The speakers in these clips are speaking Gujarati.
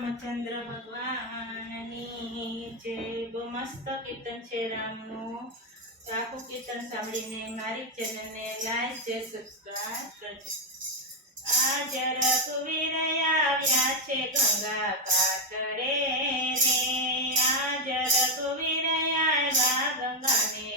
રામચંદ્ર ભગવાનની જે બહુ મસ્ત કીર્તન છે રામનું. તો આખું કીર્તન સાંભળીને મારી ચેનલને લાઈક, શેર સબસ્ક્રાઈબ કરજો. આજ રઘુવીર આવ્યા છે ગંગા કાકડે રે. આજ રઘુવીર આવ્યા ગંગાને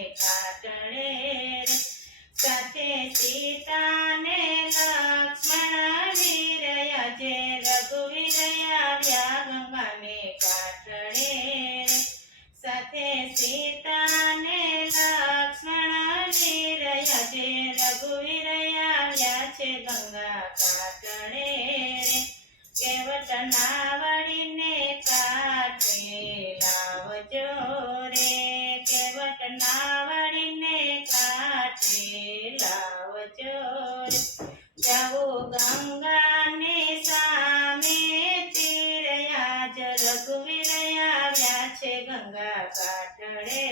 લાવજો રે જાવો ગંગાને સામે તીરયા જ રઘુવીર આવ્યા છે ગંગા કાઠડે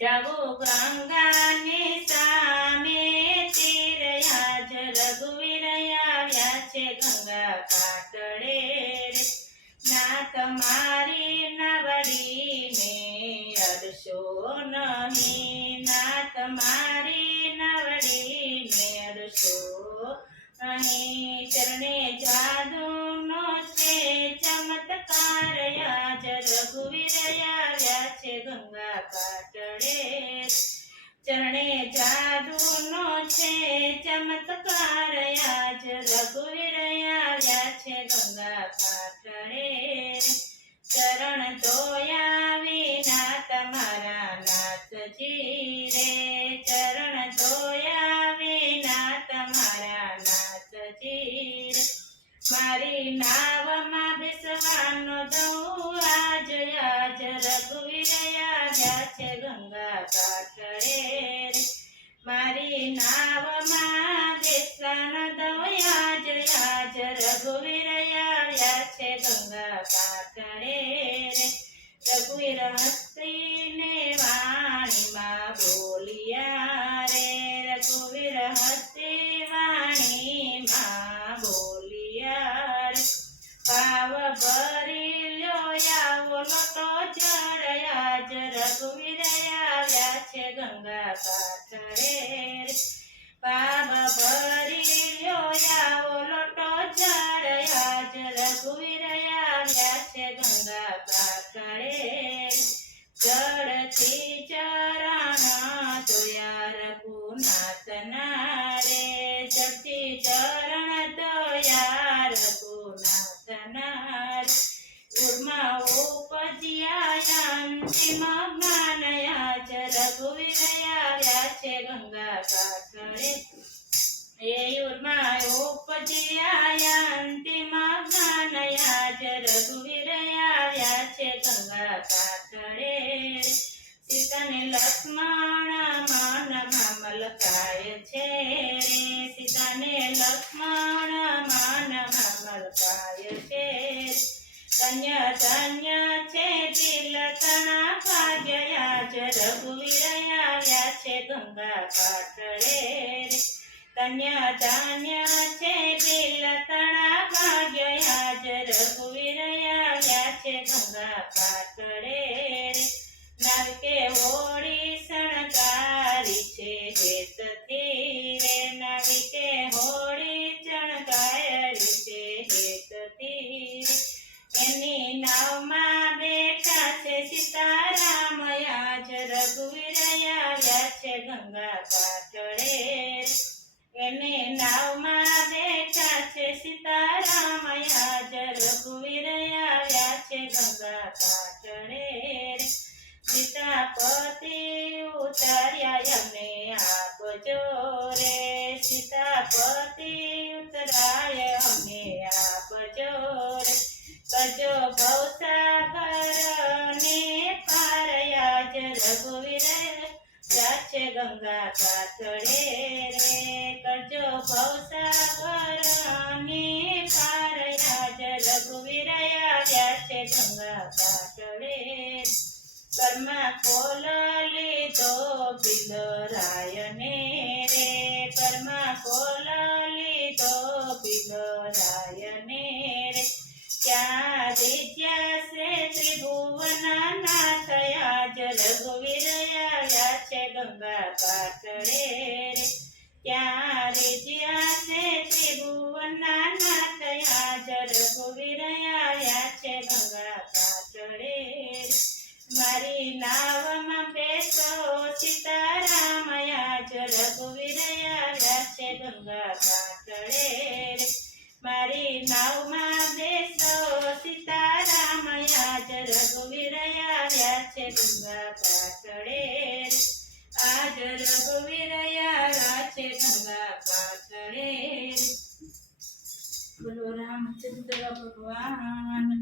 જાવો ગંગાને સામે નહીં ચરણે જાદુનો છે, ચમત્કાર આજ રઘુવીર આવ્યા છે ગંગા કાટડે ચરણે જાદુનો છે, ચમત્કાર આજ રઘુવીર આવ્યા છે ગંગા કાટડે ચરણ ધોયા વિના તમારા નાથજી મારી નાવમાં બેસવાનો દઉં આજ આજ રઘુવીર આવ્યા છે ગંગા કાંઠે મારી નાવમાં જળયા જ રઘુવીર આવ્યા છે ગંગા કાંઠે રે. પાવ ભરી લ્યો આવો લોટો જળયા જ રઘુવીર આવ્યા છે ગંગા કાંઠે ચડથી ચરણ ધોયા રઘુનાથના અંતિમ જ્ઞાનયા જ વ્યા છે ગંગા કાંઠે એ ઉર્મા ઉપજ્યા અંતિમ જ્ઞાનયા જ રઘુવીર આવ્યા છે ગંગા કાંઠે સીતાને લક્ષ્મણ માનમાં મલકાય છે. સીતાને લક્ષ્મણ માનમાં મલકાય છે. ધન્ય ધન્ય છે તિલકણા ભાગ્યા જ રઘુવીર આવ્યા છે ગંગા કાંઠે ધન્ય ધન્ય છે તિલકણા ભાગ્યા જ રઘુવીર આવ્યા છે ગંગા કાંઠે નરકે હોળી ગંગા પાછળે એને નાવમાં બેઠા છે સીતારામ. આજ રઘુવીર આવ્યા છે ગંગા પાછળે. સીતાપતિ ઉતાર્યા એમને આપજો રે. સીતાપતિ ઉતરાય અમને આપજો રે. કજો ભવસાગર ગંગા કાથડે રે કરજો ભવસા પરને પાર રાજ રઘુવીરયા ગયા છે ગંગા કાથડે કર્મા ત્રિભુવના ના થયા જ રઘુવીર આવ્યા છે ગંગા પાટડે રે. ત્યારે જ્યાં છે ત્રિભુવનના નાથ હાજર રઘુવીર આવ્યા છે ગંગા પાટડે મારી નાવમાં રઘુવીરયા રાચે ગંગા પાથળે બોલો રામચંદ્ર ભગવાન.